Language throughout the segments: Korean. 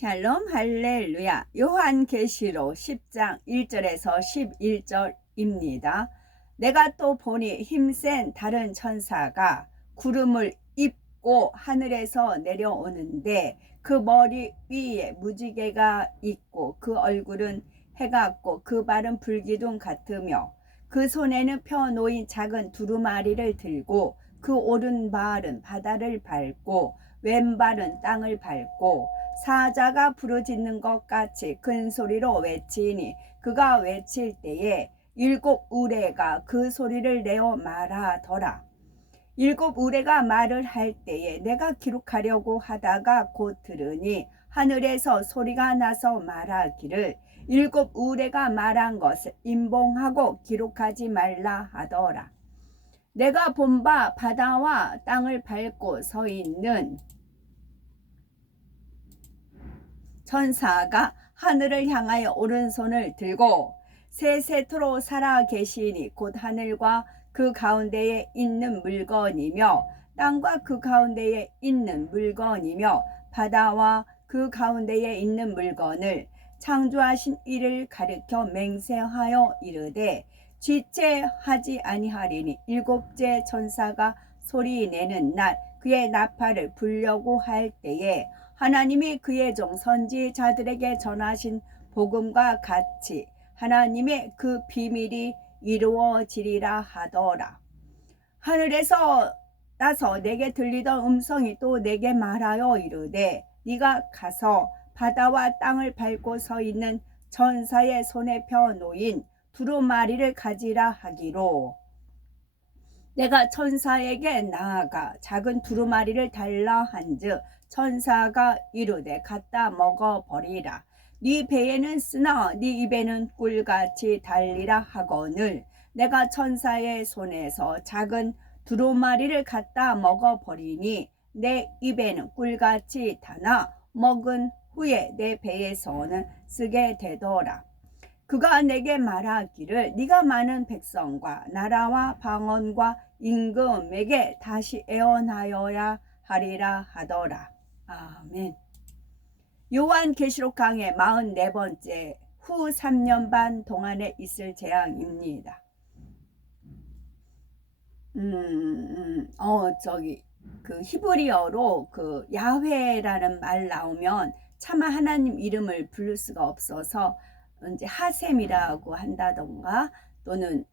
샬롬 할렐루야. 요한계시록 10장 1절에서 11절입니다. 내가 또 보니 힘센 다른 천사가 구름을 입고 하늘에서 내려오는데 그 머리 위에 무지개가 있고 그 얼굴은 해 같고 그 발은 불기둥 같으며 그 손에는 펴 놓인 작은 두루마리를 들고 그 오른발은 바다를 밟고 왼발은 땅을 밟고 사자가 부르짖는 것 같이 큰 소리로 외치니 그가 외칠 때에 일곱 우레가 그 소리를 내어 말하더라. 일곱 우레가 말을 할 때에 내가 기록하려고 하다가 곧 들으니 하늘에서 소리가 나서 말하기를 일곱 우레가 말한 것을 임봉하고 기록하지 말라 하더라. 내가 본 바 바다와 땅을 밟고 서 있는 천사가 하늘을 향하여 오른손을 들고 새 세트로 살아 계시니 곧 하늘과 그 가운데에 있는 물건이며 땅과 그 가운데에 있는 물건이며 바다와 그 가운데에 있는 물건을 창조하신 이를 가리켜 맹세하여 이르되 지체하지 아니하리니 일곱째 천사가 소리내는 날 그의 나팔을 불려고 할 때에 하나님이 그의 종 선지자들에게 전하신 복음과 같이 하나님의 그 비밀이 이루어지리라 하더라. 하늘에서 나서 내게 들리던 음성이 또 내게 말하여 이르되 네가 가서 바다와 땅을 밟고 서 있는 천사의 손에 펴 놓인 두루마리를 가지라 하기로 내가 천사에게 나아가 작은 두루마리를 달라 한즉 천사가 이르되 갖다 먹어버리라. 네 배에는 쓰나 네 입에는 꿀같이 달리라 하거늘 내가 천사의 손에서 작은 두루마리를 갖다 먹어버리니 내 입에는 꿀같이 타나 먹은 후에 내 배에서는 쓰게 되더라. 그가 내게 말하기를 네가 많은 백성과 나라와 방언과 임금에게 다시 애원하여야 하리라 하더라. 아멘. 요한계시록 강의 44번째 후 3년 반 동안에 있을 재앙입니다. 그 히브리어로 그 야훼라는 말 나오면 차마 하나님 이름을 부를 수가 없어서 이제 하셈이라고 한다던가 또는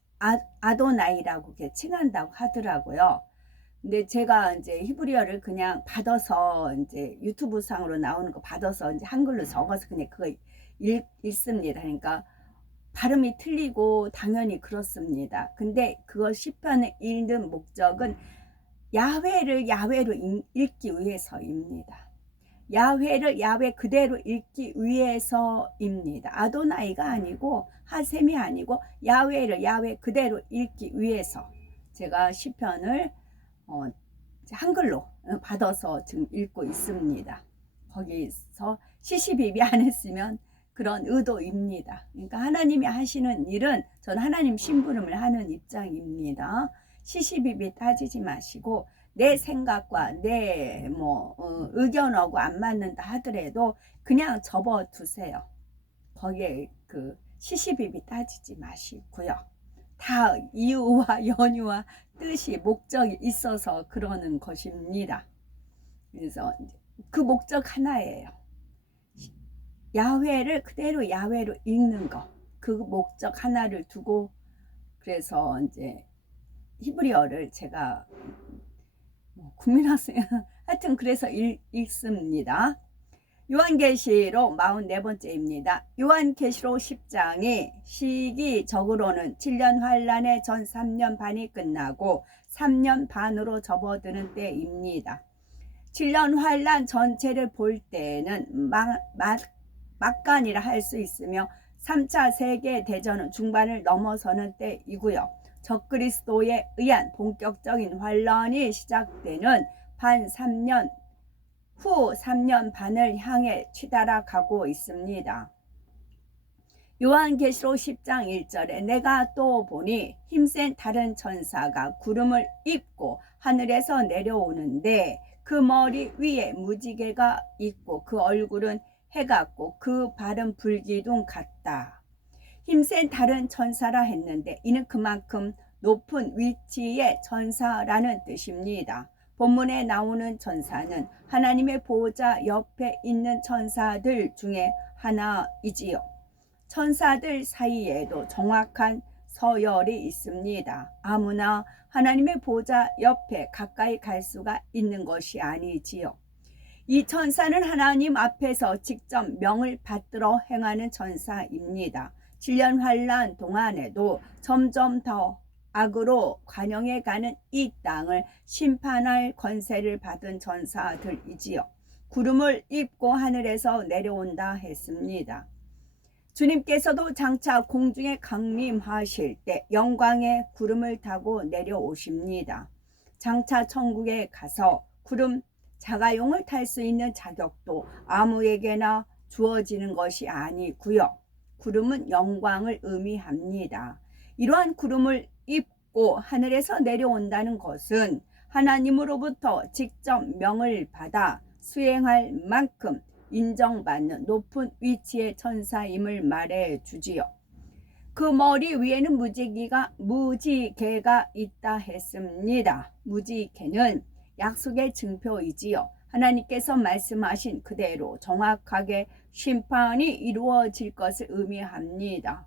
아도나이라고 이렇게 칭한다고 하더라고요. 근데 제가 이제 히브리어를 그냥 받아서 이제 유튜브 상으로 나오는 거 받아서 이제 한글로 적어서 그냥 그거 읽습니다. 그러니까 발음이 틀리고 당연히 그렇습니다. 근데 그거 시편을 읽는 목적은 야훼를 야훼로 읽기 위해서입니다. 야훼를 야훼 그대로 읽기 위해서입니다. 아도나이가 아니고 하셈이 아니고 야훼를 야훼 그대로 읽기 위해서 제가 시편을 한글로 받아서 지금 읽고 있습니다. 거기서 시시비비 안 했으면 그런 의도입니다. 그러니까 하나님이 하시는 일은 전 하나님 심부름을 하는 입장입니다. 시시비비 따지지 마시고 내 생각과 내 의견하고 안 맞는다 하더라도 그냥 접어두세요. 거기에 그 시시비비 따지지 마시고요. 다 이유와 연유와 뜻이 목적이 있어서 그러는 것입니다. 그래서 그 목적 하나예요. 야훼를 그대로 야훼로 읽는 거. 그 목적 하나를 두고 그래서 이제 히브리어를 제가 국민학생 하여튼 그래서 읽습니다. 요한계시록 44번째입니다. 요한계시록 10장이 시기적으로는 7년 환란의 전 3년 반이 끝나고 3년 반으로 접어드는 때입니다. 7년 환란 전체를 볼 때는 막간이라 할 수 있으며 3차 세계대전은 중반을 넘어서는 때이고요. 적그리스도에 의한 본격적인 환란이 시작되는 후 3년 반을 향해 치달아 가고 있습니다. 요한계시록 10장 1절에 내가 또 보니 힘센 다른 천사가 구름을 입고 하늘에서 내려오는데 그 머리 위에 무지개가 있고 그 얼굴은 해 같고 그 발은 불기둥 같다. 힘센 다른 천사라 했는데 이는 그만큼 높은 위치의 천사라는 뜻입니다. 본문에 나오는 천사는 하나님의 보호자 옆에 있는 천사들 중에 하나이지요. 천사들 사이에도 정확한 서열이 있습니다. 아무나 하나님의 보호자 옆에 가까이 갈 수가 있는 것이 아니지요. 이 천사는 하나님 앞에서 직접 명을 받들어 행하는 천사입니다. 7년 환란 동안에도 점점 더 악으로 관영해 가는 이 땅을 심판할 권세를 받은 천사들이지요. 구름을 입고 하늘에서 내려온다 했습니다. 주님께서도 장차 공중에 강림하실 때 영광의 구름을 타고 내려오십니다. 장차 천국에 가서 구름 자가용을 탈 수 있는 자격도 아무에게나 주어지는 것이 아니고요. 구름은 영광을 의미합니다. 이러한 구름을 입고 하늘에서 내려온다는 것은 하나님으로부터 직접 명을 받아 수행할 만큼 인정받는 높은 위치의 천사임을 말해주지요. 그 머리 위에는 무지개가 있다 했습니다. 무지개는 약속의 증표이지요. 하나님께서 말씀하신 그대로 정확하게 심판이 이루어질 것을 의미합니다.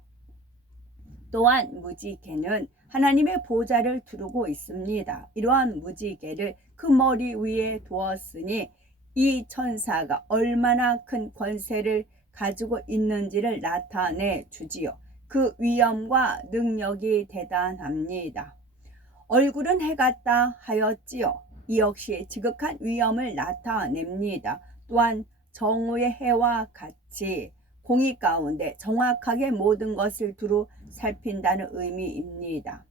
또한 무지개는 하나님의 보좌를 두르고 있습니다. 이러한 무지개를 그 머리 위에 두었으니 이 천사가 얼마나 큰 권세를 가지고 있는지를 나타내 주지요. 그 위엄과 능력이 대단합니다. 얼굴은 해 같다 하였지요. 이 역시 지극한 위엄을 나타냅니다. 또한 정오의 해와 같이 공의 가운데 정확하게 모든 것을 두루 살핀다는 의미입니다.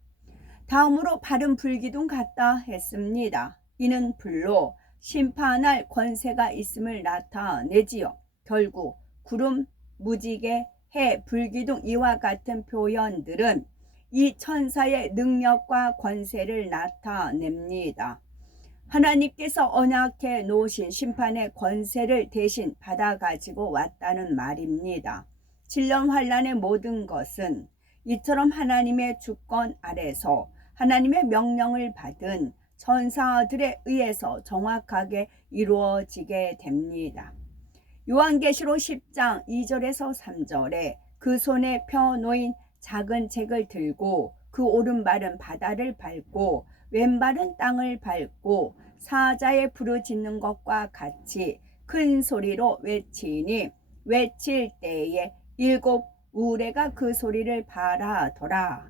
다음으로 발은 불기둥 같다 했습니다. 이는 불로 심판할 권세가 있음을 나타내지요. 결국 구름, 무지개, 해, 불기둥 이와 같은 표현들은 이 천사의 능력과 권세를 나타냅니다. 하나님께서 언약해 놓으신 심판의 권세를 대신 받아가지고 왔다는 말입니다. 7년 환란의 모든 것은 이처럼 하나님의 주권 아래서 하나님의 명령을 받은 천사들에 의해서 정확하게 이루어지게 됩니다. 요한계시록 10장 2절에서 3절에 그 손에 펴놓인 작은 책을 들고 그 오른발은 바다를 밟고 왼발은 땅을 밟고 사자의 부르짖는 것과 같이 큰 소리로 외치니 외칠 때에 7 우레가 그 소리를 발하더라.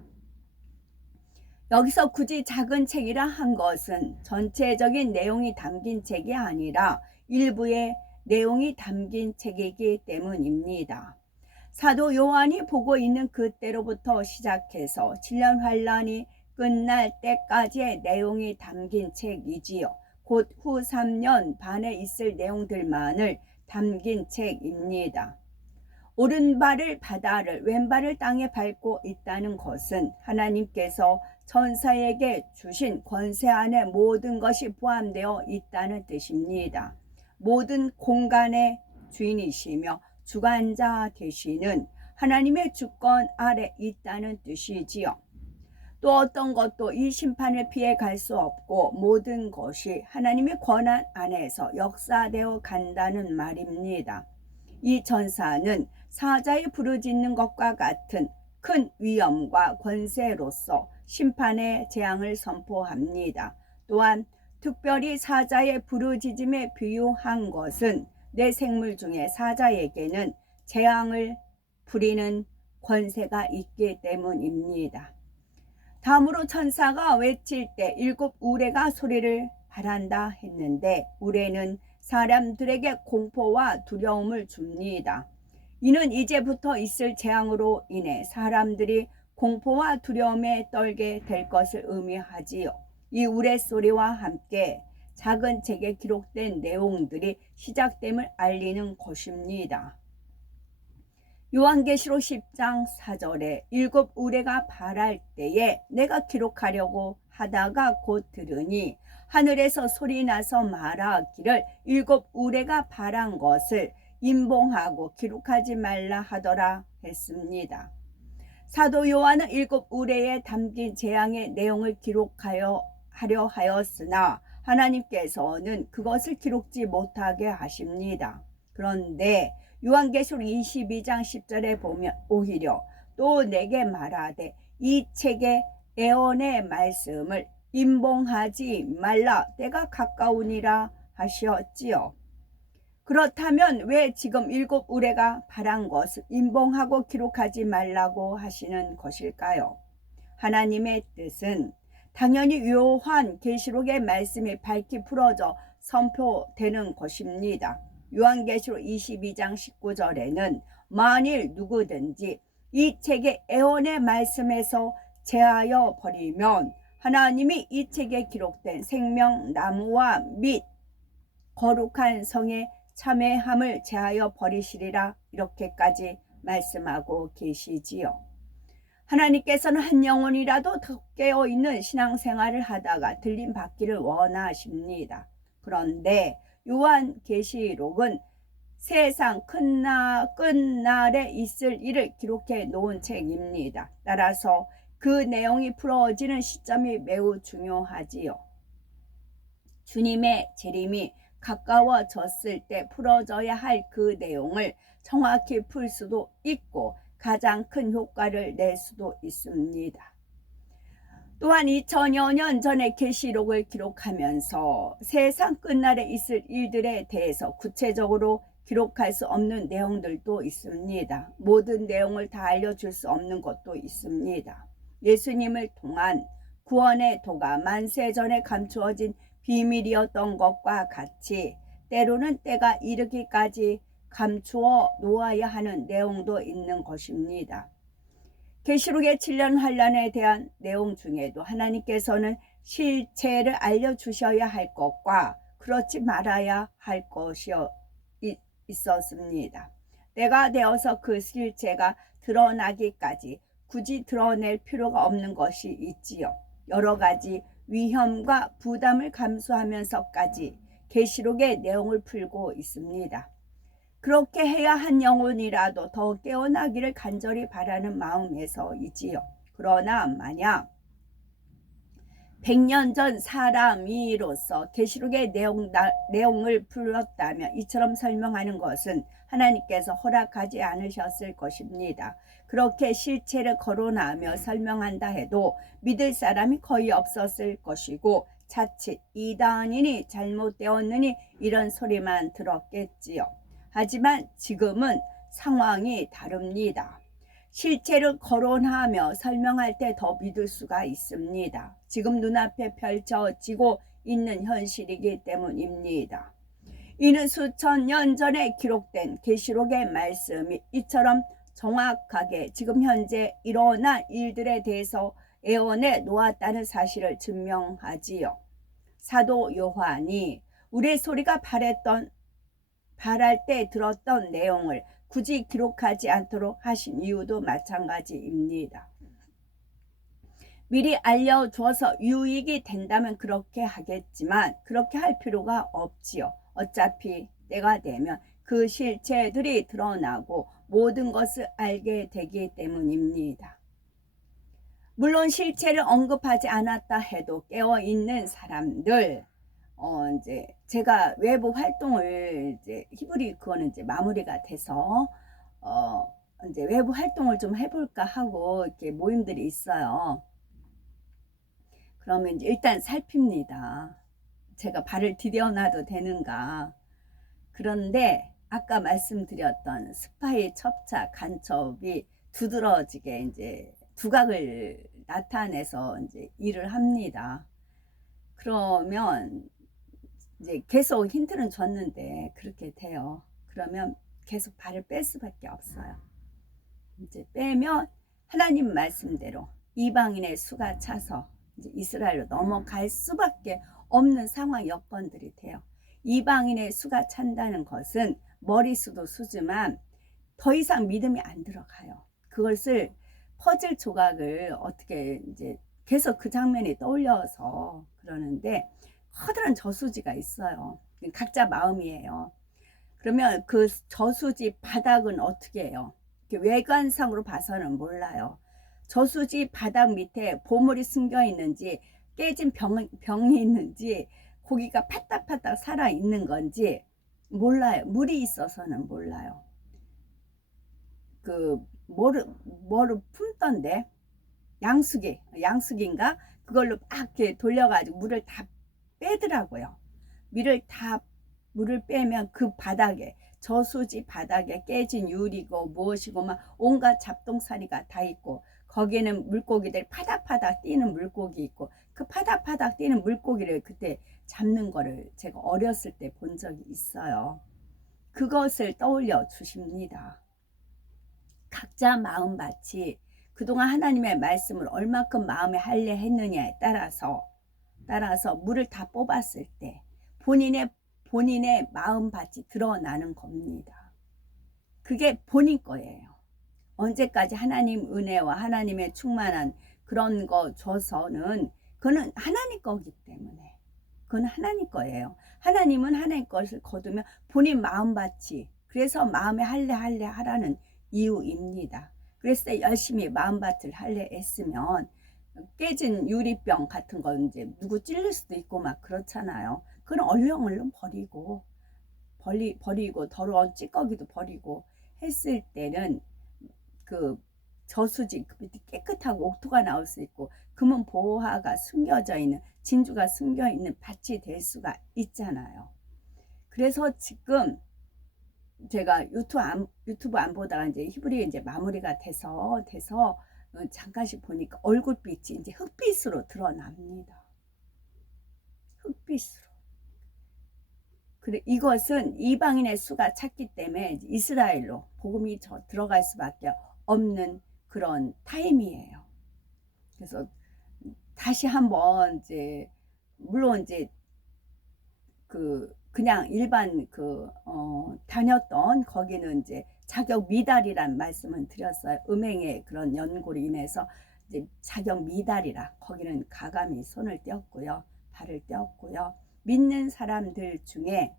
여기서 굳이 작은 책이라 한 것은 전체적인 내용이 담긴 책이 아니라 일부의 내용이 담긴 책이기 때문입니다. 사도 요한이 보고 있는 그때로부터 시작해서 7년 환란이 끝날 때까지의 내용이 담긴 책이지요. 곧 후 3년 반에 있을 내용들만을 담긴 책입니다. 오른발을 바다를 왼발을 땅에 밟고 있다는 것은 하나님께서 천사에게 주신 권세 안에 모든 것이 포함되어 있다는 뜻입니다. 모든 공간의 주인이시며 주관자 되시는 하나님의 주권 아래 있다는 뜻이지요. 또 어떤 것도 이 심판을 피해 갈 수 없고 모든 것이 하나님의 권한 안에서 역사되어 간다는 말입니다. 이 천사는 사자의 부르짖는 것과 같은 큰 위엄과 권세로서 심판의 재앙을 선포합니다. 또한 특별히 사자의 부르짖음에 비유한 것은 내 생물 중에 사자에게는 재앙을 부리는 권세가 있기 때문입니다. 다음으로 천사가 외칠 때 7 우레가 소리를 발한다 했는데 우레는 사람들에게 공포와 두려움을 줍니다. 이는 이제부터 있을 재앙으로 인해 사람들이 공포와 두려움에 떨게 될 것을 의미하지요. 이 우레소리와 함께 작은 책에 기록된 내용들이 시작됨을 알리는 것입니다. 요한계시록 10장 4절에 7 우레가 발할 때에 내가 기록하려고 하다가 곧 들으니 하늘에서 소리 나서 말하기를 7 우레가 발한 것을 임봉하고 기록하지 말라 하더라 했습니다. 사도 요한은 7 의뢰에 담긴 재앙의 내용을 기록하려 하였으나 하나님께서는 그것을 기록지 못하게 하십니다. 그런데 요한계시록 22장 10절에 보면 오히려 또 내게 말하되 이 책의 애언의 말씀을 임봉하지 말라 때가 가까우니라 하셨지요. 그렇다면 왜 지금 7 의뢰가 바란 것을 임봉하고 기록하지 말라고 하시는 것일까요? 하나님의 뜻은 당연히 요한 계시록의 말씀이 밝히 풀어져 선포되는 것입니다. 요한계시록 22장 19절에는 만일 누구든지 이 책의 애언의 말씀에서 제하여 버리면 하나님이 이 책에 기록된 생명나무와 및 거룩한 성의 참회함을 제하여 버리시리라 이렇게까지 말씀하고 계시지요. 하나님께서는 한 영혼이라도 더 깨어있는 신앙생활을 하다가 들림 받기를 원하십니다. 그런데 요한계시록은 세상 끝날에 있을 일을 기록해 놓은 책입니다. 따라서 그 내용이 풀어지는 시점이 매우 중요하지요. 주님의 재림이 가까워졌을 때 풀어져야 할 그 내용을 정확히 풀 수도 있고 가장 큰 효과를 낼 수도 있습니다. 또한 2000여 년 전에 계시록을 기록하면서 세상 끝날에 있을 일들에 대해서 구체적으로 기록할 수 없는 내용들도 있습니다. 모든 내용을 다 알려줄 수 없는 것도 있습니다. 예수님을 통한 구원의 도가 만세 전에 감추어진 비밀이었던 것과 같이 때로는 때가 이르기까지 감추어 놓아야 하는 내용도 있는 것입니다. 계시록의 7년 환란에 대한 내용 중에도 하나님께서는 실체를 알려주셔야 할 것과 그렇지 말아야 할 것이 있었습니다. 때가 되어서 그 실체가 드러나기까지 굳이 드러낼 필요가 없는 것이 있지요. 여러 가지 위험과 부담을 감수하면서까지 계시록의 내용을 풀고 있습니다. 그렇게 해야 한 영혼이라도 더 깨어나기를 간절히 바라는 마음에서이지요. 그러나 만약 100년 전 사람이로서 계시록의 내용을 풀었다면 이처럼 설명하는 것은 하나님께서 허락하지 않으셨을 것입니다. 그렇게 실체를 거론하며 설명한다 해도 믿을 사람이 거의 없었을 것이고 자칫 이단이니 잘못되었느니 이런 소리만 들었겠지요. 하지만 지금은 상황이 다릅니다. 실체를 거론하며 설명할 때 더 믿을 수가 있습니다. 지금 눈앞에 펼쳐지고 있는 현실이기 때문입니다. 이는 수천 년 전에 기록된 계시록의 말씀이 이처럼 정확하게 지금 현재 일어난 일들에 대해서 애원해 놓았다는 사실을 증명하지요. 사도 요한이 우리의 소리가 발할 때 들었던 내용을 굳이 기록하지 않도록 하신 이유도 마찬가지입니다. 미리 알려줘서 유익이 된다면 그렇게 하겠지만 그렇게 할 필요가 없지요. 어차피 때가 되면 그 실체들이 드러나고 모든 것을 알게 되기 때문입니다. 물론 실체를 언급하지 않았다 해도 깨어있는 사람들, 이제 제가 외부 활동을 그거는 이제 마무리가 돼서 이제 외부 활동을 좀 해볼까 하고 이렇게 모임들이 있어요. 그러면 이제 일단 살핍니다. 제가 발을 디뎌놔도 되는가. 그런데 아까 말씀드렸던 스파이 첩차 간첩이 두드러지게 이제 두각을 나타내서 이제 일을 합니다. 그러면 이제 계속 힌트는 줬는데 그렇게 돼요. 그러면 계속 발을 뺄 수밖에 없어요. 이제 빼면 하나님 말씀대로 이방인의 수가 차서 이제 이스라엘로 넘어갈 수밖에 없는 상황 여건들이 돼요. 이방인의 수가 찬다는 것은 머리수도 수지만 더 이상 믿음이 안 들어가요. 그것을 퍼즐 조각을 어떻게 이제 계속 그 장면이 떠올려서 그러는데 커다란 저수지가 있어요. 각자 마음이에요. 그러면 그 저수지 바닥은 어떻게 해요? 외관상으로 봐서는 몰라요. 저수지 바닥 밑에 보물이 숨겨 있는지, 깨진 병이 있는지, 고기가 파닥파닥 살아 있는 건지 몰라요. 물이 있어서는 몰라요. 뭐를 품던데, 양수기인가? 그걸로 막 이렇게 돌려가지고 물을 다 빼더라고요. 물을 빼면 그 바닥에, 저수지 바닥에 깨진 유리고 무엇이고 막 온갖 잡동사니가 다 있고, 거기에는 물고기들 파닥파닥 뛰는 물고기 있고, 그 파닥파닥 뛰는 물고기를 그때 잡는 거를 제가 어렸을 때 본 적이 있어요. 그것을 떠올려 주십니다. 각자 마음밭이 그동안 하나님의 말씀을 얼마큼 마음에 할례 했느냐에 따라서 물을 다 뽑았을 때 본인의 마음밭이 드러나는 겁니다. 그게 본인 거예요. 언제까지 하나님 은혜와 하나님의 충만한 그런 거 줘서는, 그거는 하나님 거기 때문에, 그건 하나님 거예요. 하나님은 하나님 것을 거두면 본인 마음밭이, 그래서 마음에 할례 하라는 이유입니다. 그래서 열심히 마음밭을 할례 했으면 깨진 유리병 같은 거 이제 누구 찔릴 수도 있고 막 그렇잖아요. 그건 얼른 버리고 더러운 찌꺼기도 버리고 했을 때는 그 저수지 깨끗하고 옥토가 나올 수 있고 금은 보화가 숨겨져 있는, 진주가 숨겨 있는 밭이 될 수가 있잖아요. 그래서 지금 제가 유튜브 안 보다가 이제 히브리 이제 마무리가 돼서 잠깐씩 보니까 얼굴빛이 이제 흑빛으로 드러납니다. 흑빛으로. 그래, 이것은 이방인의 수가 찼기 때문에 이스라엘로 복음이 들어갈 수밖에 없는 그런 타임이에요. 그래서 다시 한번 이제, 물론 이제 그냥 일반 다녔던 거기는 이제 자격 미달이란 말씀을 드렸어요. 음행의 그런 연고로 인해서 이제 자격 미달이라 거기는 가감히 손을 떼었고요, 발을 떼었고요. 믿는 사람들 중에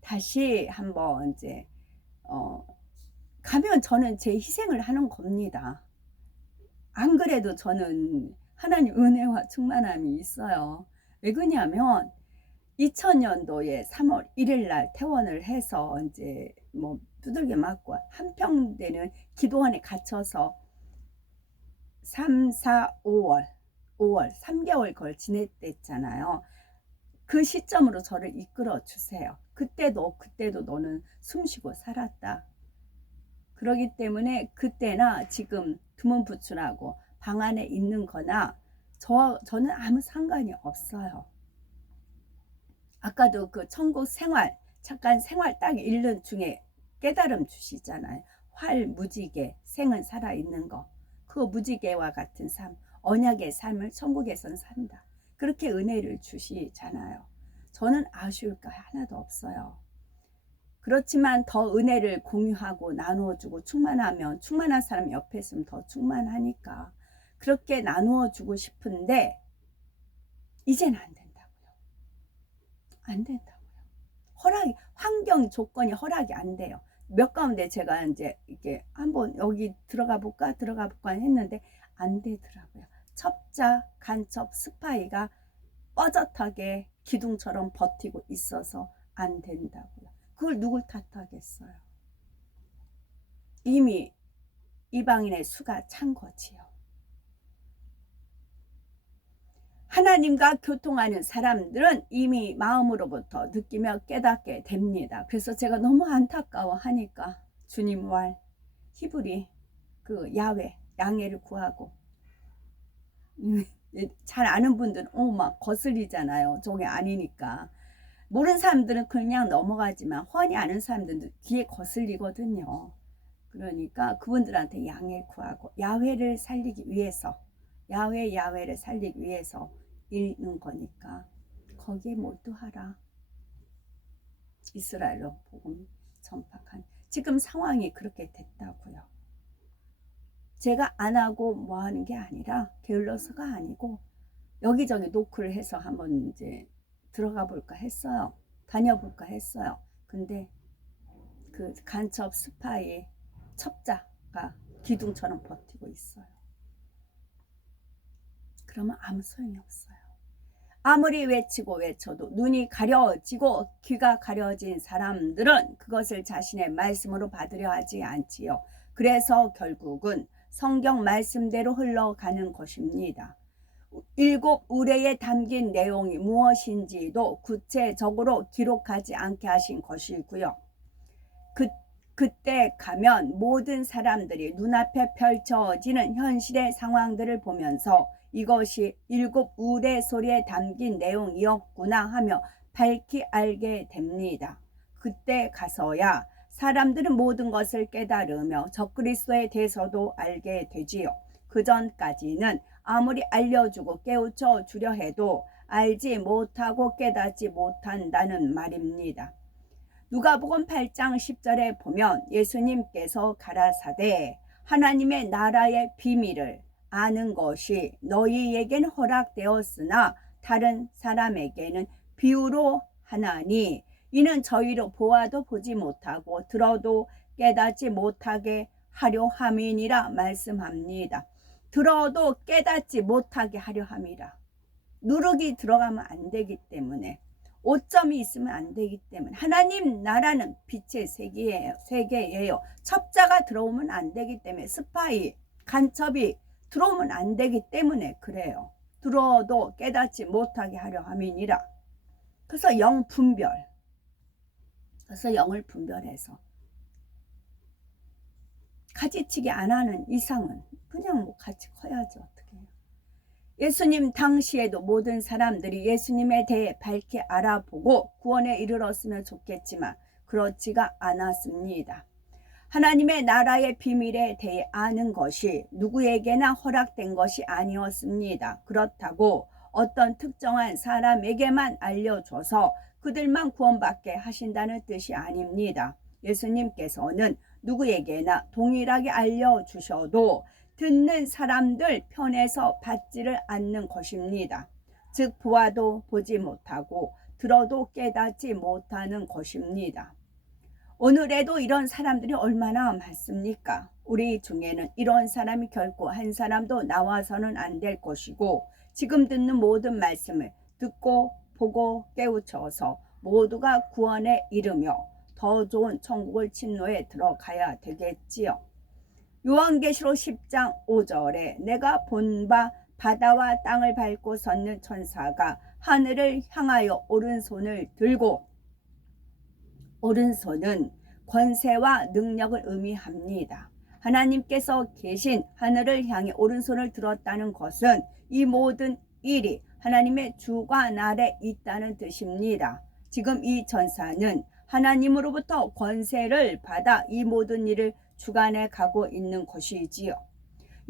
다시 한번 이제 가면 저는 제 희생을 하는 겁니다. 안 그래도 저는 하나님 은혜와 충만함이 있어요. 왜 그러냐면 2000년도에 3월 1일 날 퇴원을 해서 이제 뭐 두들겨 맞고 한평대는 기도원에 갇혀서 3, 4, 5월 3개월 걸 지냈댔잖아요. 그 시점으로 저를 이끌어 주세요. 그때도 너는 숨쉬고 살았다. 그러기 때문에 그때나 지금 두문부출하고 방 안에 있는 거나 저는 아무 상관이 없어요. 아까도 그 천국 생활, 잠깐 생활 딱 1년 중에 깨달음 주시잖아요. 활무지개, 생은 살아있는 거. 그 무지개와 같은 삶, 언약의 삶을 천국에선 산다. 그렇게 은혜를 주시잖아요. 저는 아쉬울 거 하나도 없어요. 그렇지만 더 은혜를 공유하고 나누어주고 충만하면, 충만한 사람 옆에 있으면 더 충만하니까 그렇게 나누어주고 싶은데 이젠 안 된다고요. 안 된다고요. 환경 조건이 허락이 안 돼요. 몇 가운데 제가 이제 이렇게 한번 여기 들어가 볼까 했는데 안 되더라고요. 첩자, 간첩, 스파이가 뻣뻣하게 기둥처럼 버티고 있어서 안 된다고요. 그걸 누굴 탓하겠어요? 이미 이방인의 수가 찬 거지요. 하나님과 교통하는 사람들은 이미 마음으로부터 느끼며 깨닫게 됩니다. 그래서 제가 너무 안타까워하니까 주님 왈 히브리 그 양해를 구하고, 잘 아는 분들은 막 거슬리잖아요. 저게 아니니까. 모르는 사람들은 그냥 넘어가지만 훤히 아는 사람들은 귀에 거슬리거든요. 그러니까 그분들한테 양해 구하고 야훼를 살리기 위해서, 야훼를 살리기 위해서 있는 거니까 거기에 몰두하라. 이스라엘로 복음 전파한 지금 상황이 그렇게 됐다고요. 제가 안 하고 뭐 하는 게 아니라, 게을러서가 아니고 여기저기 노크를 해서 한번 이제 들어가 볼까 했어요. 다녀볼까 했어요. 근데 그 간첩 스파이 첩자가 기둥처럼 버티고 있어요. 그러면 아무 소용이 없어요. 아무리 외치고 외쳐도 눈이 가려지고 귀가 가려진 사람들은 그것을 자신의 말씀으로 받으려 하지 않지요. 그래서 결국은 성경 말씀대로 흘러가는 것입니다. 7 의뢰에 담긴 내용이 무엇인지도 구체적으로 기록하지 않게 하신 것이고요. 그때 가면 모든 사람들이 눈앞에 펼쳐지는 현실의 상황들을 보면서 이것이 7 의뢰 소리에 담긴 내용이었구나 하며 밝히 알게 됩니다. 그때 가서야 사람들은 모든 것을 깨달으며 적그리스도에 대해서도 알게 되지요. 그 전까지는 아무리 알려주고 깨우쳐 주려 해도 알지 못하고 깨닫지 못한다는 말입니다. 누가복음 8장 10절에 보면 예수님께서 가라사대 하나님의 나라의 비밀을 아는 것이 너희에게는 허락되었으나 다른 사람에게는 비유로 하나니 이는 저희로 보아도 보지 못하고 들어도 깨닫지 못하게 하려 함이니라 말씀합니다. 들어도 깨닫지 못하게 하려 함이라. 누룩이 들어가면 안 되기 때문에, 오점이 있으면 안 되기 때문에, 하나님 나라는 빛의 세계예요. 첩자가 들어오면 안 되기 때문에, 스파이, 간첩이 들어오면 안 되기 때문에 그래요. 들어도 깨닫지 못하게 하려 함이니라. 그래서 영 분별, 그래서 영을 분별해서 가지치기 안 하는 이상은 그냥 뭐 같이 커야죠. 어떻게 해요. 예수님 당시에도 모든 사람들이 예수님에 대해 밝게 알아보고 구원에 이르렀으면 좋겠지만 그렇지가 않았습니다. 하나님의 나라의 비밀에 대해 아는 것이 누구에게나 허락된 것이 아니었습니다. 그렇다고 어떤 특정한 사람에게만 알려줘서 그들만 구원받게 하신다는 뜻이 아닙니다. 예수님께서는 누구에게나 동일하게 알려주셔도 듣는 사람들 편에서 받지를 않는 것입니다. 즉 보아도 보지 못하고 들어도 깨닫지 못하는 것입니다. 오늘에도 이런 사람들이 얼마나 많습니까? 우리 중에는 이런 사람이 결코 한 사람도 나와서는 안 될 것이고 지금 듣는 모든 말씀을 듣고 보고 깨우쳐서 모두가 구원에 이르며 더 좋은 천국을 침노에 들어가야 되겠지요. 요한계시록 10장 5절에 내가 본 바 바다와 땅을 밟고 섰는 천사가 하늘을 향하여 오른손을 들고, 오른손은 권세와 능력을 의미합니다. 하나님께서 계신 하늘을 향해 오른손을 들었다는 것은 이 모든 일이 하나님의 주관 아래 있다는 뜻입니다. 지금 이 천사는 하나님으로부터 권세를 받아 이 모든 일을 주관해 가고 있는 것이지요.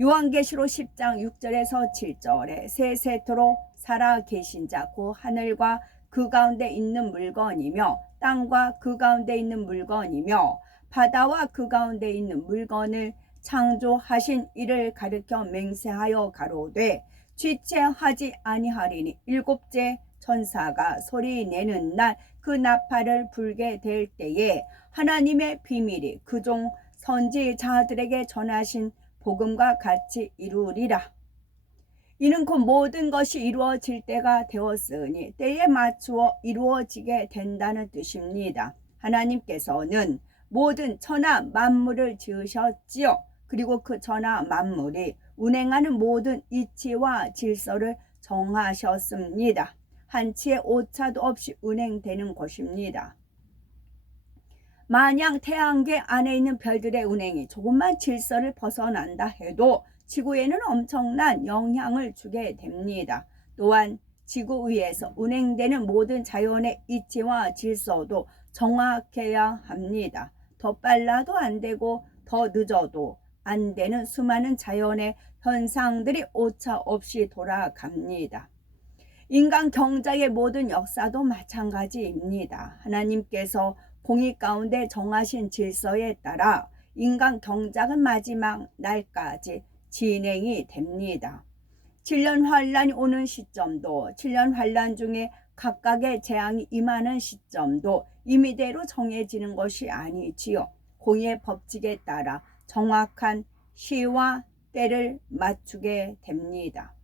요한계시록 10장 6절에서 7절에 새 세토로 살아 계신 자 곧 하늘과 그 가운데 있는 물건이며 땅과 그 가운데 있는 물건이며 바다와 그 가운데 있는 물건을 창조하신 이를 가르쳐 맹세하여 가로되 지체하지 아니하리니 일곱째 천사가 소리 내는 날 그 나팔을 불게 될 때에 하나님의 비밀이 그종 선지자들에게 전하신 복음과 같이 이루리라. 이는 곧 모든 것이 이루어질 때가 되었으니 때에 맞추어 이루어지게 된다는 뜻입니다. 하나님께서는 모든 천하 만물을 지으셨지요. 그리고 그 천하 만물이 운행하는 모든 이치와 질서를 정하셨습니다. 한치의 오차도 없이 운행되는 것입니다. 만약 태양계 안에 있는 별들의 운행이 조금만 질서를 벗어난다 해도 지구에는 엄청난 영향을 주게 됩니다. 또한 지구 위에서 운행되는 모든 자연의 이치와 질서도 정확해야 합니다. 더 빨라도 안 되고 더 늦어도 안 되는 수많은 자연의 현상들이 오차 없이 돌아갑니다. 인간 경작의 모든 역사도 마찬가지입니다. 하나님께서 공의 가운데 정하신 질서에 따라 인간 경작은 마지막 날까지 진행이 됩니다. 7년 환란이 오는 시점도 7년 환란 중에 각각의 재앙이 임하는 시점도 임의대로 정해지는 것이 아니지요. 공의의 법칙에 따라 정확한 시와 때를 맞추게 됩니다.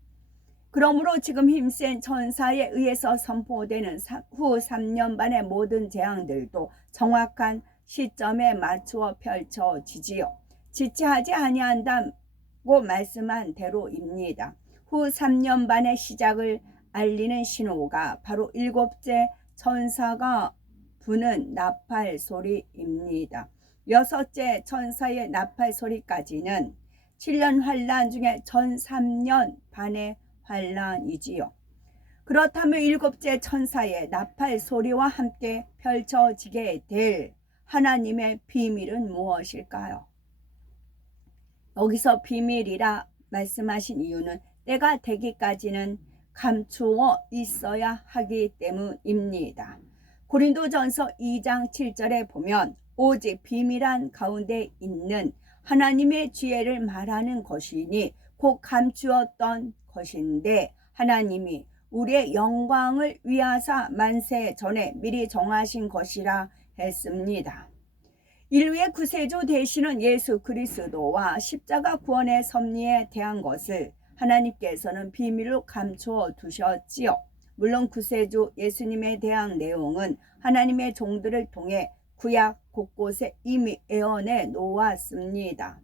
그러므로 지금 힘센 천사에 의해서 선포되는 후 3년 반의 모든 재앙들도 정확한 시점에 맞추어 펼쳐지지요. 지체하지 아니한다고 말씀한 대로입니다. 후 3년 반의 시작을 알리는 신호가 바로 7째 천사가 부는 나팔 소리입니다. 6째 천사의 나팔 소리까지는 7년 환란 중에 전 3년 반의 환란이지요. 그렇다면 7째 천사의 나팔 소리와 함께 펼쳐지게 될 하나님의 비밀은 무엇일까요? 여기서 비밀이라 말씀하신 이유는 때가 되기까지는 감추어 있어야 하기 때문입니다. 고린도전서 2장 7절에 보면 오직 비밀한 가운데 있는 하나님의 지혜를 말하는 것이니 곧 감추었던 것인데 하나님이 우리의 영광을 위하사 만세 전에 미리 정하신 것이라 했습니다. 인류의 구세주 되시는 예수 그리스도와 십자가 구원의 섭리에 대한 것을 하나님께서는 비밀로 감추어 두셨지요. 물론 구세주 예수님에 대한 내용은 하나님의 종들을 통해 구약 곳곳에 이미 예언해 놓았습니다.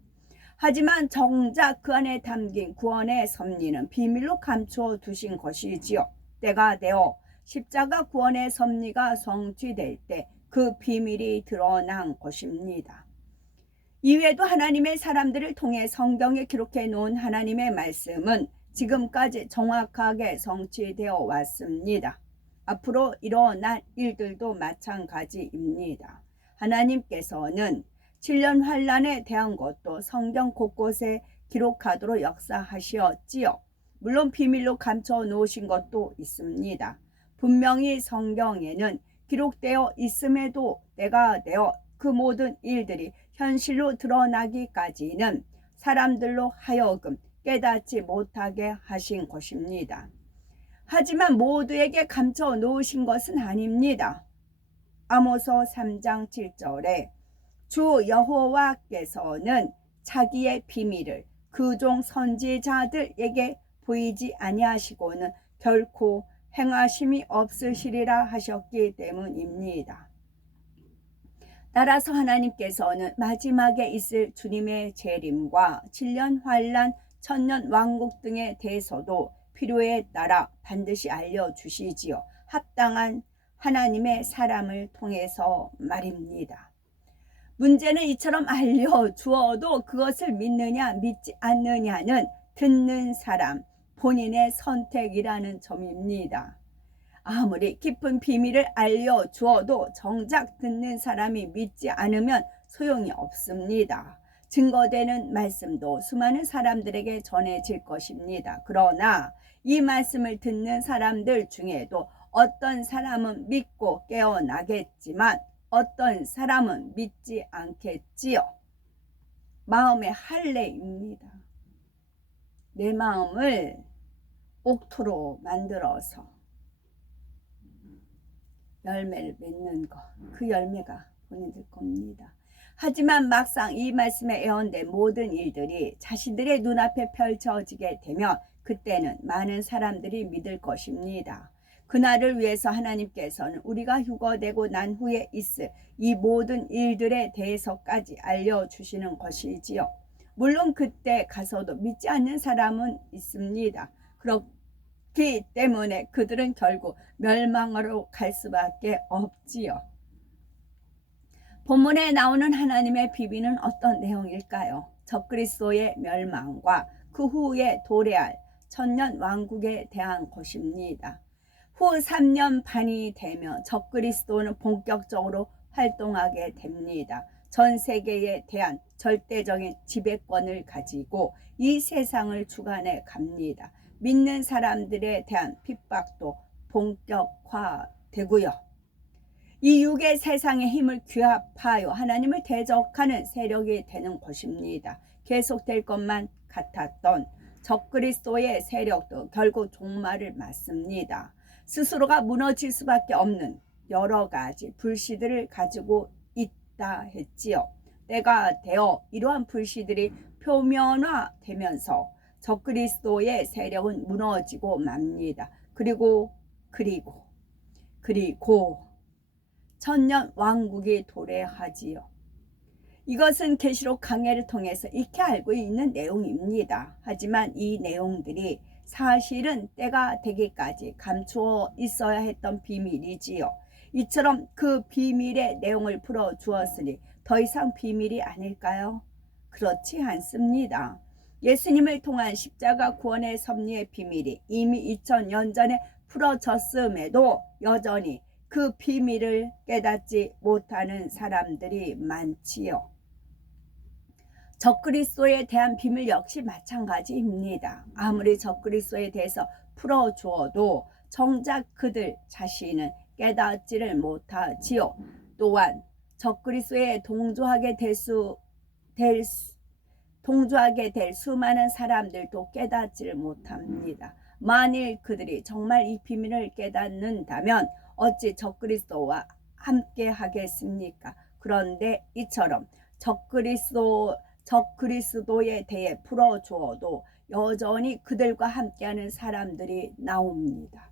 하지만 정작 그 안에 담긴 구원의 섭리는 비밀로 감추어 두신 것이지요. 때가 되어 십자가 구원의 섭리가 성취될 때 그 비밀이 드러난 것입니다. 이외에도 하나님의 사람들을 통해 성경에 기록해 놓은 하나님의 말씀은 지금까지 정확하게 성취되어 왔습니다. 앞으로 일어날 일들도 마찬가지입니다. 하나님께서는 7년 환란에 대한 것도 성경 곳곳에 기록하도록 역사하시었지요. 물론 비밀로 감춰 놓으신 것도 있습니다. 분명히 성경에는 기록되어 있음에도 때가 되어 그 모든 일들이 현실로 드러나기까지는 사람들로 하여금 깨닫지 못하게 하신 것입니다. 하지만 모두에게 감춰 놓으신 것은 아닙니다. 아모스 3장 7절에 주 여호와께서는 자기의 비밀을 그 종 선지자들에게 보이지 아니하시고는 결코 행하심이 없으시리라 하셨기 때문입니다. 따라서 하나님께서는 마지막에 있을 주님의 재림과 7년 환란, 1000년 왕국 등에 대해서도 필요에 따라 반드시 알려주시지요. 합당한 하나님의 사람을 통해서 말입니다. 문제는 이처럼 알려주어도 그것을 믿느냐 믿지 않느냐는 듣는 사람, 본인의 선택이라는 점입니다. 아무리 깊은 비밀을 알려주어도 정작 듣는 사람이 믿지 않으면 소용이 없습니다. 증거되는 말씀도 수많은 사람들에게 전해질 것입니다. 그러나 이 말씀을 듣는 사람들 중에도 어떤 사람은 믿고 깨어나겠지만 어떤 사람은 믿지 않겠지요. 마음의 할례입니다. 내 마음을 옥토로 만들어서 열매를 맺는 것, 그 열매가 본인들 겁니다. 하지만 막상 이 말씀에 예언된 모든 일들이 자신들의 눈앞에 펼쳐지게 되면 그때는 많은 사람들이 믿을 것입니다. 그날을 위해서 하나님께서는 우리가 휴거되고 난 후에 있을 이 모든 일들에 대해서까지 알려주시는 것이지요. 물론 그때 가서도 믿지 않는 사람은 있습니다. 그렇기 때문에 그들은 결국 멸망으로 갈 수밖에 없지요. 본문에 나오는 하나님의 비밀은 어떤 내용일까요? 적그리스도의 멸망과 그 후에 도래할 천년 왕국에 대한 것입니다. 후 3년 반이 되면 적그리스도는 본격적으로 활동하게 됩니다. 전 세계에 대한 절대적인 지배권을 가지고 이 세상을 주관해 갑니다. 믿는 사람들에 대한 핍박도 본격화되고요. 이 육의 세상의 힘을 규합하여 하나님을 대적하는 세력이 되는 것입니다. 계속될 것만 같았던 적그리스도의 세력도 결국 종말을 맞습니다. 스스로가 무너질 수밖에 없는 여러 가지 불씨들을 가지고 있다 했지요. 때가 되어 이러한 불씨들이 표면화되면서 적그리스도의 세력은 무너지고 맙니다. 그리고 천년 왕국이 도래하지요. 이것은 계시록 강해를 통해서 익히 알고 있는 내용입니다. 하지만 이 내용들이 사실은 때가 되기까지 감추어 있어야 했던 비밀이지요. 이처럼 그 비밀의 내용을 풀어주었으니 더 이상 비밀이 아닐까요? 그렇지 않습니다. 예수님을 통한 십자가 구원의 섭리의 비밀이 이미 2000년 전에 풀어졌음에도 여전히 그 비밀을 깨닫지 못하는 사람들이 많지요. 적그리스도에 대한 비밀 역시 마찬가지입니다. 아무리 적그리스도에 대해서 풀어주어도 정작 그들 자신은 깨닫지를 못하지요. 또한 적그리스도에 동조하게 될 수많은 사람들도 깨닫지를 못합니다. 만일 그들이 정말 이 비밀을 깨닫는다면 어찌 적그리스도와 함께 하겠습니까? 그런데 이처럼 적그리스도에 대해 풀어주어도 여전히 그들과 함께하는 사람들이 나옵니다.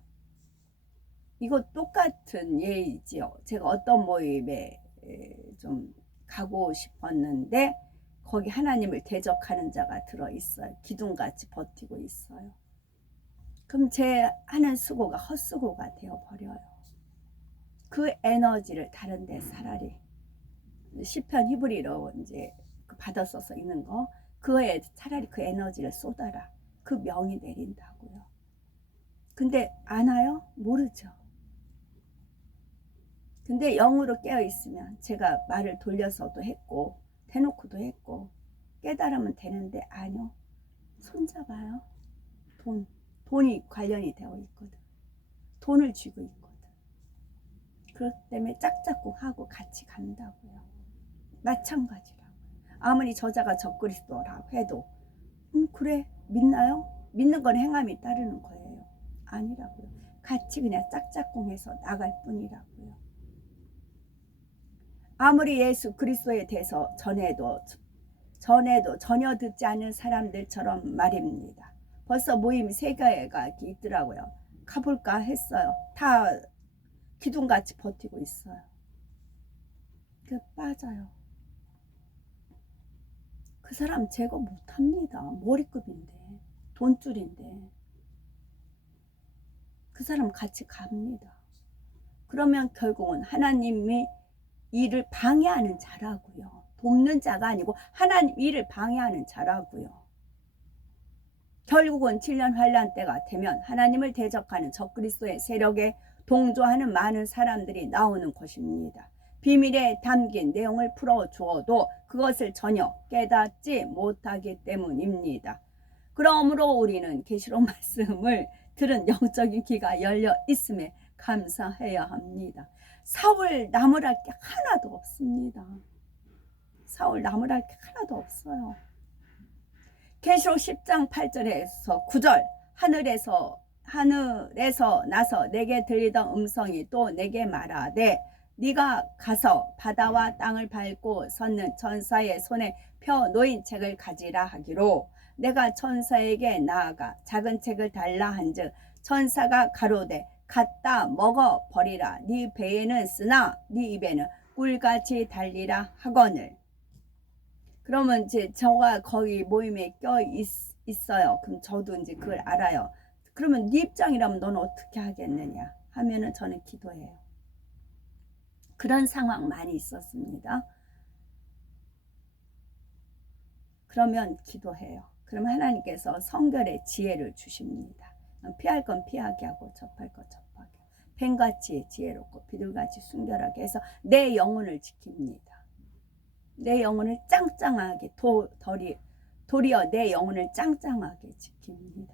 이거 똑같은 예이지요. 제가 어떤 모임에 좀 가고 싶었는데 거기 하나님을 대적하는 자가 들어있어요. 기둥같이 버티고 있어요. 그럼 제 하는 수고가 헛수고가 되어버려요. 그 에너지를 다른 데 차라리 시편 히브리로 이제 받아 써서 있는 거 그거에 차라리 그 에너지를 쏟아라. 그 명이 내린다고요. 근데 아나요? 모르죠. 근데 영으로 깨어 있으면 제가 말을 돌려서도 했고 대놓고도 했고 깨달으면 되는데 아니요. 손잡아요. 돈이 관련이 되어 있거든. 돈을 쥐고 있거든. 그렇기 때문에 짝짝꿍하고 같이 간다고요. 마찬가지라고요. 아무리 저자가 적그리스도라고 해도 그래 믿나요? 믿는 건 행함이 따르는 거예요. 아니라고요. 같이 그냥 짝짝꿍해서 나갈 뿐이라고요. 아무리 예수 그리스도에 대해서 전에도 전혀 듣지 않는 사람들처럼 말입니다. 벌써 모임 3개가 있더라고요. 가볼까 했어요. 다 기둥같이 버티고 있어요. 빠져요. 그 사람 제거 못합니다. 머리급인데 돈줄인데 그 사람 같이 갑니다. 그러면 결국은 하나님이 일을 방해하는 자라고요. 돕는 자가 아니고 하나님 일을 방해하는 자라고요. 결국은 7년 환란 때가 되면 하나님을 대적하는 적그리스도의 세력에 동조하는 많은 사람들이 나오는 것입니다. 비밀에 담긴 내용을 풀어주어도 그것을 전혀 깨닫지 못하기 때문입니다. 그러므로 우리는 계시록 말씀을 들은 영적인 귀가 열려 있음에 감사해야 합니다. 사울 나무랄 게 하나도 없습니다. 사울 나무랄 게 하나도 없어요. 계시록 10장 8절에서 9절 하늘에서 나서 내게 들리던 음성이 또 내게 말하되 네가 가서 바다와 땅을 밟고 섰는 천사의 손에 펴 놓인 책을 가지라 하기로 내가 천사에게 나아가 작은 책을 달라 한즉 천사가 가로되 갖다 먹어 버리라. 네 배에는 쓰나 네 입에는 꿀같이 달리라 하거늘. 그러면 이제 저가 거기 모임에 껴 있어요. 그럼 저도 이제 그걸 알아요. 그러면 네 입장이라면 너는 어떻게 하겠느냐 하면은 저는 기도해요. 그런 상황 많이 있었습니다. 그러면 기도해요. 그러면 하나님께서 성결의 지혜를 주십니다. 피할 건 피하게 하고 접할 건 접하게 하고 뱀같이 지혜롭고 비둘같이 순결하게 해서 내 영혼을 지킵니다. 내 영혼을 짱짱하게 도리어 내 영혼을 짱짱하게 지킵니다.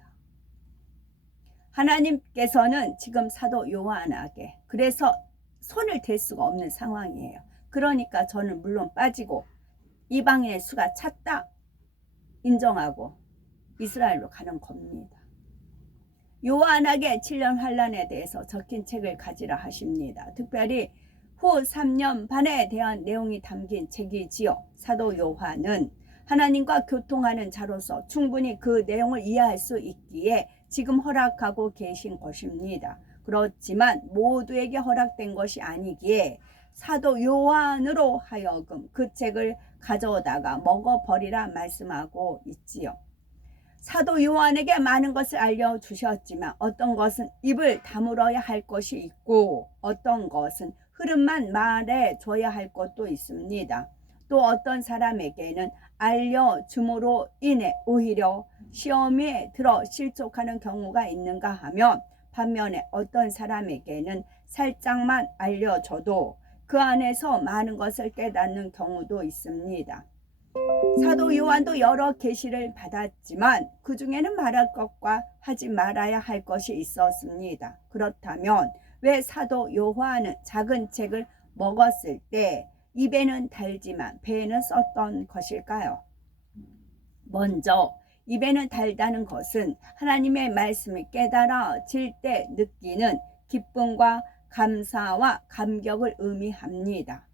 하나님께서는 지금 사도 요한에게 그래서 손을 댈 수가 없는 상황이에요. 그러니까 저는 물론 빠지고 이방인의 수가 찼다 인정하고 이스라엘로 가는 겁니다. 요한에게 7년 환란에 대해서 적힌 책을 가지라 하십니다. 특별히 후 3년 반에 대한 내용이 담긴 책이지요. 사도 요한은 하나님과 교통하는 자로서 충분히 그 내용을 이해할 수 있기에 지금 허락하고 계신 것입니다. 그렇지만 모두에게 허락된 것이 아니기에 사도 요한으로 하여금 그 책을 가져오다가 먹어버리라 말씀하고 있지요. 사도 요한에게 많은 것을 알려주셨지만 어떤 것은 입을 다물어야 할 것이 있고 어떤 것은 흐름만 말해줘야 할 것도 있습니다. 또 어떤 사람에게는 알려줌으로 인해 오히려 시험에 들어 실족하는 경우가 있는가 하면 반면에 어떤 사람에게는 살짝만 알려줘도 그 안에서 많은 것을 깨닫는 경우도 있습니다. 사도 요한도 여러 계시를 받았지만 그 중에는 말할 것과 하지 말아야 할 것이 있었습니다. 그렇다면 왜 사도 요한은 작은 책을 먹었을 때 입에는 달지만 배에는 썼던 것일까요? 먼저 입에는 달다는 것은 하나님의 말씀을 깨달아질 때 느끼는 기쁨과 감사와 감격을 의미합니다.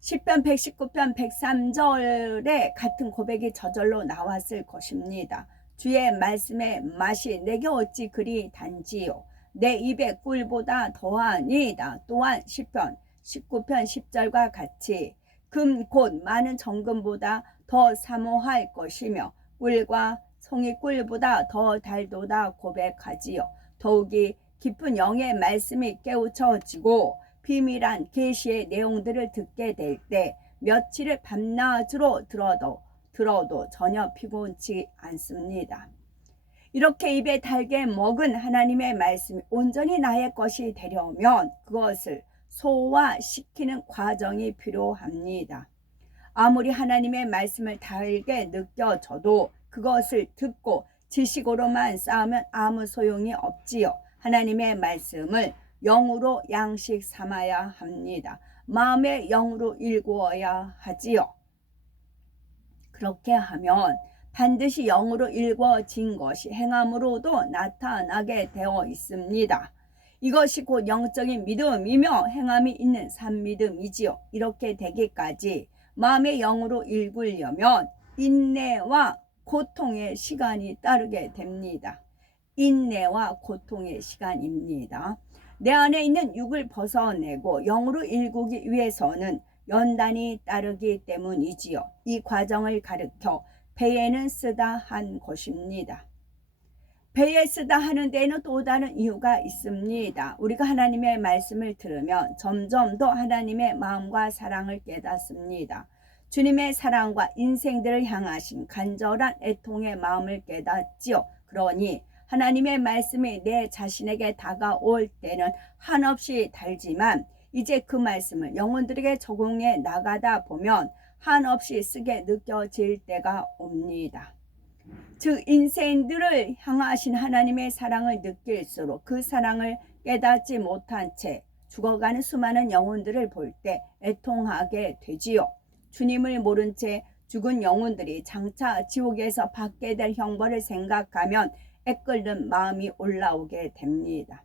시편 119편 103절에 같은 고백이 저절로 나왔을 것입니다. 주의 말씀의 맛이 내게 어찌 그리 단지요 내 입의 꿀보다 더하니이다. 또한 시편 19편 10절과 같이 금 곧 많은 정금보다 더 사모할 것이며 꿀과 송이꿀보다 더 달도다 고백하지요. 더욱이 깊은 영의 말씀이 깨우쳐지고 비밀한 계시의 내용들을 듣게 될 때 며칠을 밤낮으로 들어도 전혀 피곤치 않습니다. 이렇게 입에 달게 먹은 하나님의 말씀이 온전히 나의 것이 되려면 그것을 소화시키는 과정이 필요합니다. 아무리 하나님의 말씀을 달게 느껴져도 그것을 듣고 지식으로만 쌓으면 아무 소용이 없지요. 하나님의 말씀을 영으로 양식 삼아야 합니다. 마음의 영으로 일구어야 하지요. 그렇게 하면 반드시 영으로 일궈진 것이 행함으로도 나타나게 되어 있습니다. 이것이 곧 영적인 믿음이며 행함이 있는 산믿음이지요. 이렇게 되기까지 마음의 영으로 일구려면 인내와 고통의 시간이 따르게 됩니다. 인내와 고통의 시간입니다. 내 안에 있는 육을 벗어내고 영으로 일구기 위해서는 연단이 따르기 때문이지요. 이 과정을 가르쳐 배에는 쓰다 한 것입니다. 배에 쓰다 하는 데에는 또 다른 이유가 있습니다. 우리가 하나님의 말씀을 들으면 점점 더 하나님의 마음과 사랑을 깨닫습니다. 주님의 사랑과 인생들을 향하신 간절한 애통의 마음을 깨닫지요. 그러니 하나님의 말씀이 내 자신에게 다가올 때는 한없이 달지만 이제 그 말씀을 영혼들에게 적용해 나가다 보면 한없이 쓰게 느껴질 때가 옵니다. 즉 인생들을 향하신 하나님의 사랑을 느낄수록 그 사랑을 깨닫지 못한 채 죽어가는 수많은 영혼들을 볼 때 애통하게 되지요. 주님을 모른 채 죽은 영혼들이 장차 지옥에서 받게 될 형벌을 생각하면 애끓는 마음이 올라오게 됩니다.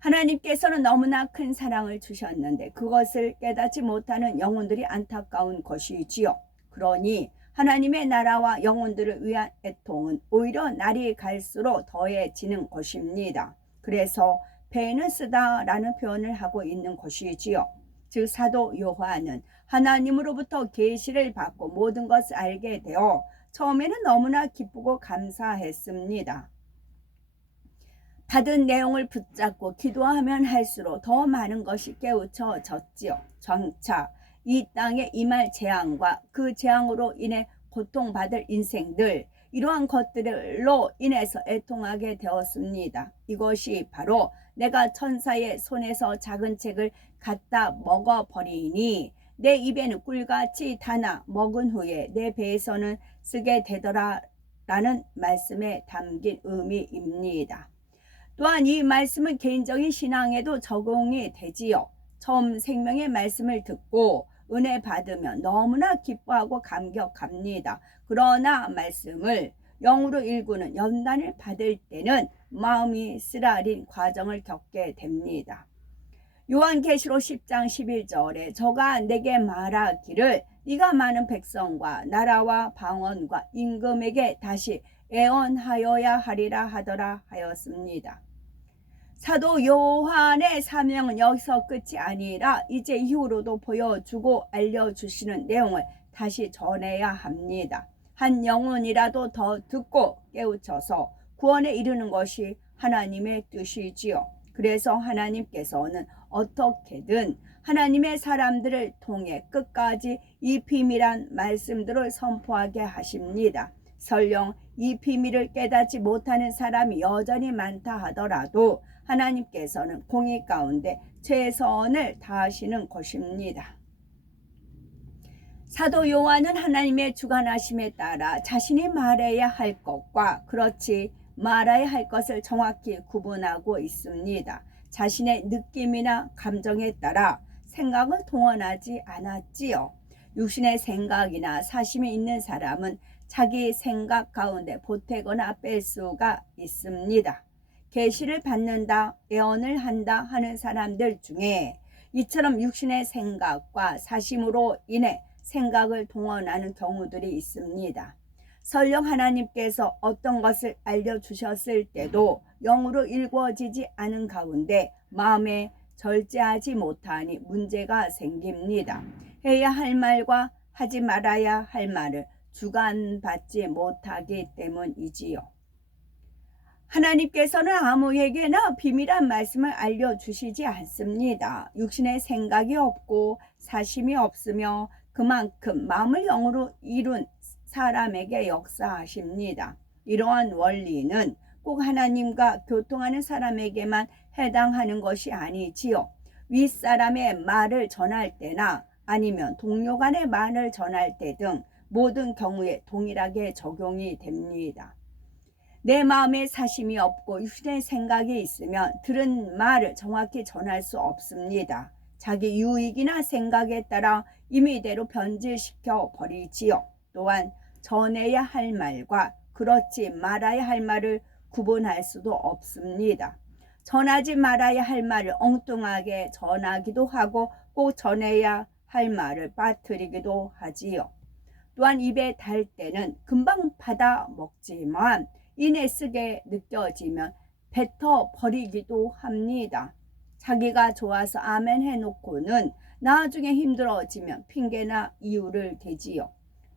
하나님께서는 너무나 큰 사랑을 주셨는데 그것을 깨닫지 못하는 영혼들이 안타까운 것이지요. 그러니 하나님의 나라와 영혼들을 위한 애통은 오히려 날이 갈수록 더해지는 것입니다. 그래서 배는 쓰다라는 표현을 하고 있는 것이지요. 즉 사도 요한은 하나님으로부터 계시를 받고 모든 것을 알게 되어 처음에는 너무나 기쁘고 감사했습니다. 받은 내용을 붙잡고 기도하면 할수록 더 많은 것이 깨우쳐졌지요. 장차 이 땅에 임할 재앙과 그 재앙으로 인해 고통받을 인생들, 이러한 것들로 인해서 애통하게 되었습니다. 이것이 바로 내가 천사의 손에서 작은 책을 갖다 먹어버리니 내 입에는 꿀같이 다나 먹은 후에 내 배에서는 쓰게 되더라 라는 말씀에 담긴 의미입니다. 또한 이 말씀은 개인적인 신앙에도 적용이 되지요. 처음 생명의 말씀을 듣고 은혜 받으면 너무나 기뻐하고 감격합니다. 그러나 말씀을 영으로 일구는 연단을 받을 때는 마음이 쓰라린 과정을 겪게 됩니다. 요한계시록 10장 11절에 저가 내게 말하기를 네가 많은 백성과 나라와 방언과 임금에게 다시 애원하여야 하리라 하더라 하였습니다. 사도 요한의 사명은 여기서 끝이 아니라 이제 이후로도 보여주고 알려주시는 내용을 다시 전해야 합니다. 한 영혼이라도 더 듣고 깨우쳐서 구원에 이르는 것이 하나님의 뜻이지요. 그래서 하나님께서는 어떻게든 하나님의 사람들을 통해 끝까지 이 비밀한 말씀들을 선포하게 하십니다. 설령 이 비밀을 깨닫지 못하는 사람이 여전히 많다 하더라도 하나님께서는 공의 가운데 최선을 다하시는 것입니다. 사도 요한은 하나님의 주관하심에 따라 자신이 말해야 할 것과 그렇지 말아야 할 것을 정확히 구분하고 있습니다. 자신의 느낌이나 감정에 따라 생각을 동원하지 않았지요. 육신의 생각이나 사심이 있는 사람은 자기 생각 가운데 보태거나 뺄 수가 있습니다. 계시를 받는다, 예언을 한다 하는 사람들 중에 이처럼 육신의 생각과 사심으로 인해 생각을 동원하는 경우들이 있습니다. 설령 하나님께서 어떤 것을 알려주셨을 때도 영으로 일궈지지 않은 가운데 마음에 절제하지 못하니 문제가 생깁니다. 해야 할 말과 하지 말아야 할 말을 주관받지 못하기 때문이지요. 하나님께서는 아무에게나 비밀한 말씀을 알려주시지 않습니다. 육신의 생각이 없고 사심이 없으며 그만큼 마음을 영으로 이룬 사람에게 역사하십니다. 이러한 원리는 꼭 하나님과 교통하는 사람에게만 해당하는 것이 아니지요. 윗사람의 말을 전할 때나 아니면 동료 간의 말을 전할 때 등 모든 경우에 동일하게 적용이 됩니다. 내 마음에 사심이 없고 육신의 생각이 있으면 들은 말을 정확히 전할 수 없습니다. 자기 유익이나 생각에 따라 임의대로 변질시켜 버리지요. 또한 전해야 할 말과 그렇지 말아야 할 말을 구분할 수도 없습니다. 전하지 말아야 할 말을 엉뚱하게 전하기도 하고 꼭 전해야 할 말을 빠뜨리기도 하지요. 또한 입에 달 때는 금방 받아 먹지만 이내 쓰게 느껴지면 뱉어 버리기도 합니다. 자기가 좋아서 아멘 해놓고는 나중에 힘들어지면 핑계나 이유를 대지요.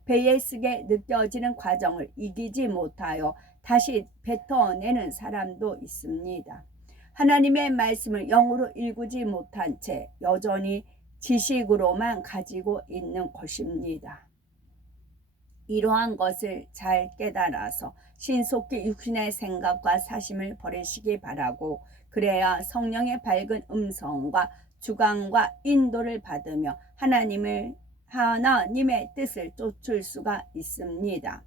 배에 쓰게 느껴지는 과정을 이기지 못하여 다시 뱉어내는 사람도 있습니다. 하나님의 말씀을 영으로 일구지 못한 채 여전히 지식으로만 가지고 있는 것입니다. 이러한 것을 잘 깨달아서 신속히 육신의 생각과 사심을 버리시기 바라고 그래야 성령의 밝은 음성과 주관과 인도를 받으며 하나님의 뜻을 쫓을 수가 있습니다.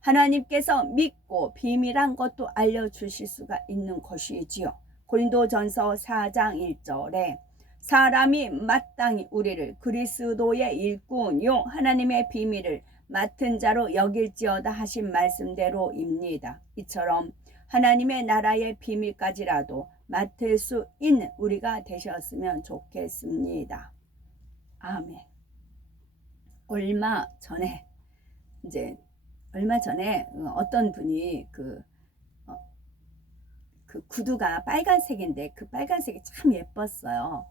하나님께서 믿고 비밀한 것도 알려주실 수가 있는 것이지요. 고린도전서 4장 1절에 사람이 마땅히 우리를 그리스도의 일꾼요 하나님의 비밀을 맡은 자로 여길지어다 하신 말씀대로입니다. 이처럼 하나님의 나라의 비밀까지라도 맡을 수 있는 우리가 되셨으면 좋겠습니다. 아멘. 얼마 전에 어떤 분이 그 구두가 빨간색인데 그 빨간색이 참 예뻤어요.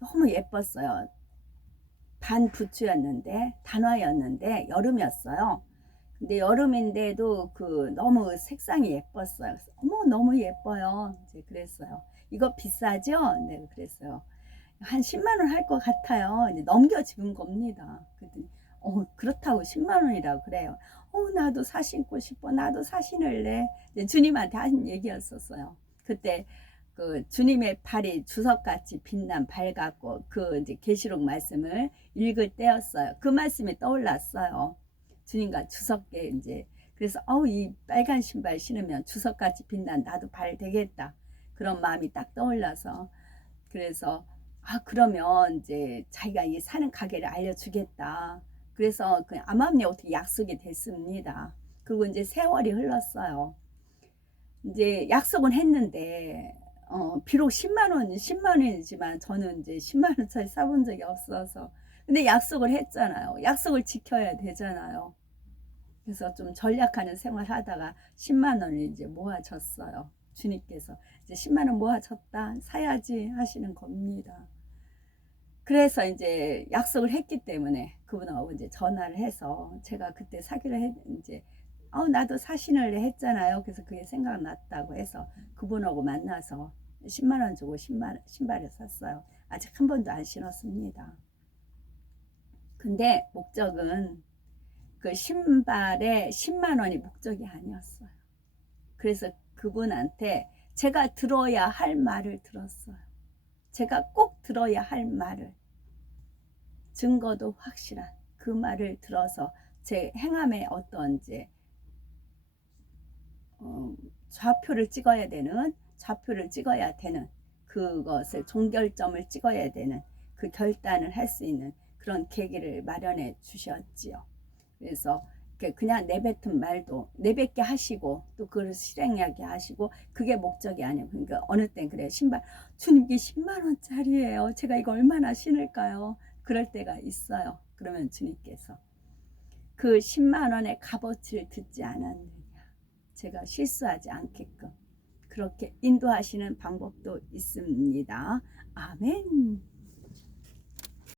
너무 예뻤어요. 반 부츠였는데 단화였는데 여름이었어요. 근데 여름인데도 너무 색상이 예뻤어요. 어머 너무 예뻐요. 이제 그랬어요. 이거 비싸죠? 네, 그랬어요. 한 10만 원 할 것 같아요. 이제 넘겨 집은 겁니다. 그랬더니 그렇다고 10만 원이라고 그래요. 나도 사 신고 싶어. 나도 사 신을래. 주님한테 한 얘기였었어요. 그때 주님의 발이 주석같이 빛난 발 같고 이제 계시록 말씀을 읽을 때였어요. 그 말씀이 떠올랐어요. 주님과 주석께 이제 그래서 이 빨간 신발 신으면 주석같이 빛난 나도 발 되겠다. 그런 마음이 딱 떠올라서 그래서 그러면 이제 자기가 이 사는 가게를 알려주겠다. 그래서 암암리에 어떻게 약속이 됐습니다. 그리고 이제 세월이 흘렀어요. 이제 약속은 했는데 비록 10만 원이지만 저는 이제 10만 원짜리 사본 적이 없어서 근데 약속을 했잖아요. 약속을 지켜야 되잖아요. 그래서 좀 전략하는 생활 하다가 10만 원을 이제 모아졌어요. 주님께서 이제 10만 원 모아졌다 사야지 하시는 겁니다. 그래서 이제 약속을 했기 때문에 그분하고 이제 전화를 해서 제가 그때 사기를 이제 나도 사신을 했잖아요. 그래서 그게 생각났다고 해서 그분하고 만나서 10만 원 주고 신발을 샀어요. 아직 한 번도 안 신었습니다. 근데 목적은 그 신발에 10만 원이 목적이 아니었어요. 그래서 그분한테 제가 들어야 할 말을 들었어요. 제가 꼭 들어야 할 말을, 증거도 확실한 그 말을 들어서 제 행함에 어떤 이제 좌표를 찍어야 되는, 좌표를 찍어야 되는, 그것을 종결점을 찍어야 되는 그 결단을 할 수 있는 그런 계기를 마련해 주셨지요. 그래서 그냥 내뱉은 말도 내뱉게 하시고 또 그걸 실행하게 하시고 그게 목적이 아니에요. 그러니까 어느 땐 그래요. 신발 주님께 10만 원짜리예요. 제가 이거 얼마나 신을까요? 그럴 때가 있어요. 그러면 주님께서 그 10만 원의 값어치를 듣지 않았느냐. 제가 실수하지 않게끔 그렇게 인도하시는 방법도 있습니다. 아멘.